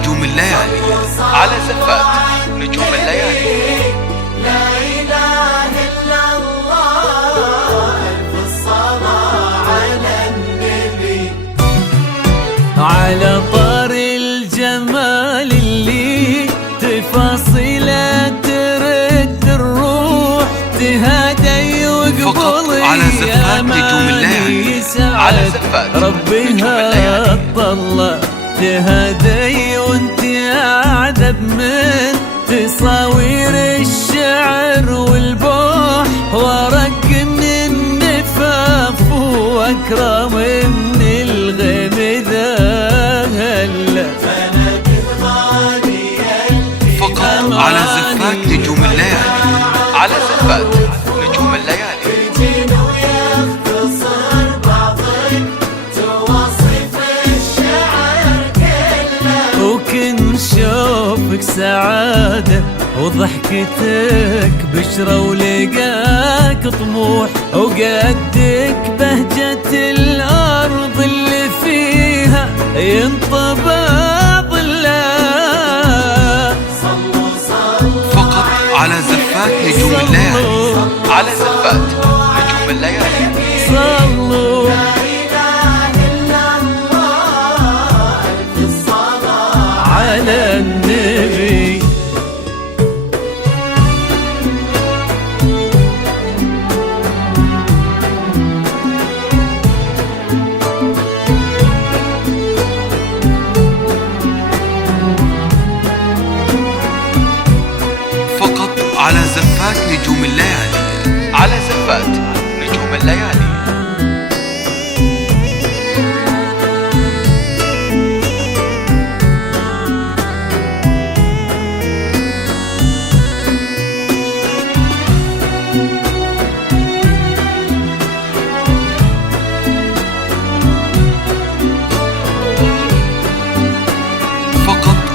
نجوم الليالي، على زفات نجوم الليالي. لا إله إلا الله، ألف الصلاة على النبي. على طار الجمال اللي تفاصيله ترد الروح، تهادي وقبل على زفات نجوم الليالي، على زفات ربها طلع تهادي وانت اعذب من تصاوير الشعر والبوح، ورق من النفاف واكرم من الغيم ذا هلا. فقط على زفات نجوم الليالي، على زفات نجوم الليالي. وكن شوفك سعادة وضحكتك بشرة ولقاك طموح، وقدك بهجة الأرض اللي فيها ينطبع ظلها. فقط على زفات نجوم الليالي، على زفات نجوم الليالي. صلوا على النبي. فقط على زفات نجوم الليالي، على زفات نجوم الليالي.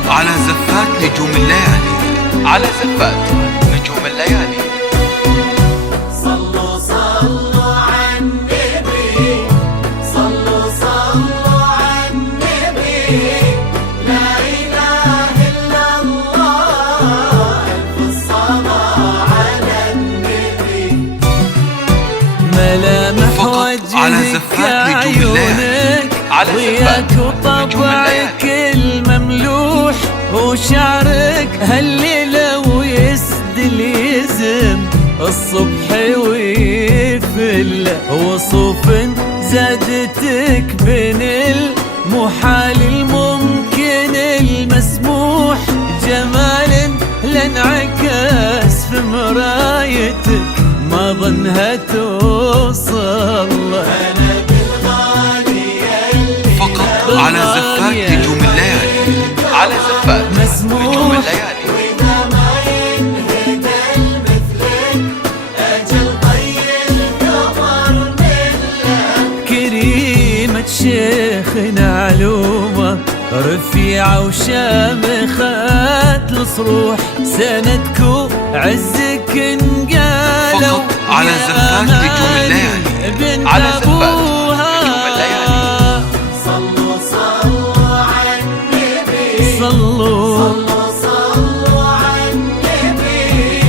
على زفات نجوم الليالي، على زفات نجوم الليالي. صلوا صلوا على النبي، صلوا صلوا على النبي. لا إله إلا الله، ألف الصلاة على النبي. ملامح على زفات نجوم الليالي، على زفات نجوم الليالي. المملوح وشعرك هالليلة ويسدل يزم الصبح ويفل، وصوف زادتك بين المحال الممكن المسموح، جمال لانعكس في مرايتك ما ظنها توصل. فقط على زفات نجوم الليالي، على زفات نجوم الليالي. وإذا ما ينهدى مثلك أجل طي القمر ملك. كريمة شيخنا علومة رفيعة وشامخات الصروح، سندكو عزك انقالوا. فقط على زفات نجوم الليالي، على زفات نجوم الليالي. صلوا صلوا على النبي، صلوا صلوا صلوا على النبي.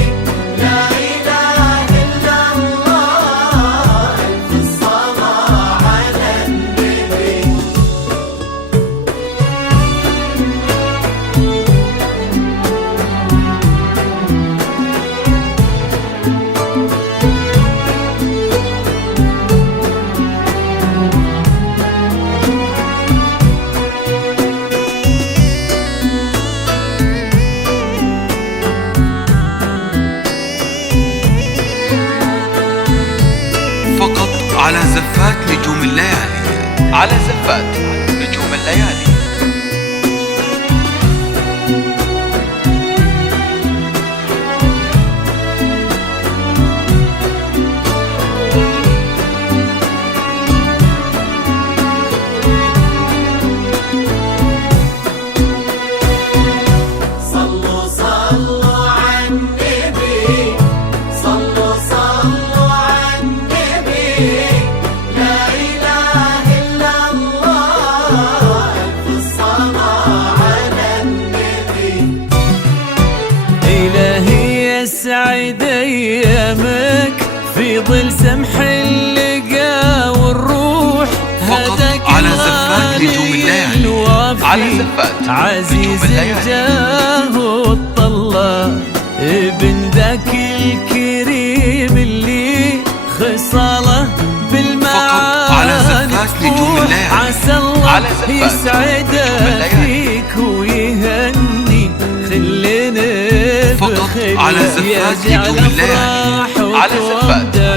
لا إله إلا الله، ألف الصلاة على النبي. فقط على زفات نجوم الليالي، على زفات نجوم الليالي. صلوا صلوا على النبي، صلوا صلوا على النبي. لا إله إلا الله، ألف الصلاة على النبي. فضل سمح اللقا والروح هداك على زفات نجوم الليالي. على زفات عزيز الجاه والطلة ابن ذاك الكريم اللي خصاله بالمعاني تفوح. عسى الله يسعدك فيك ويهني خلينا بخير يجعل افراح وتودع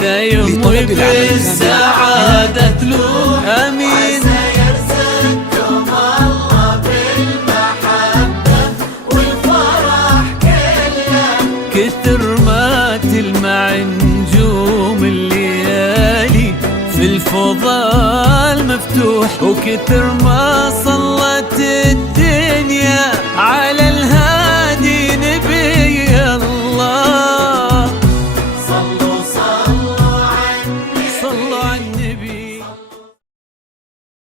دايم وبالسعادة تلوح. امين. يرزقكم الله بالمحبة والفرح كله. كثر ما تلمع نجوم الليالي في الفضاء المفتوح وكثر ما صلى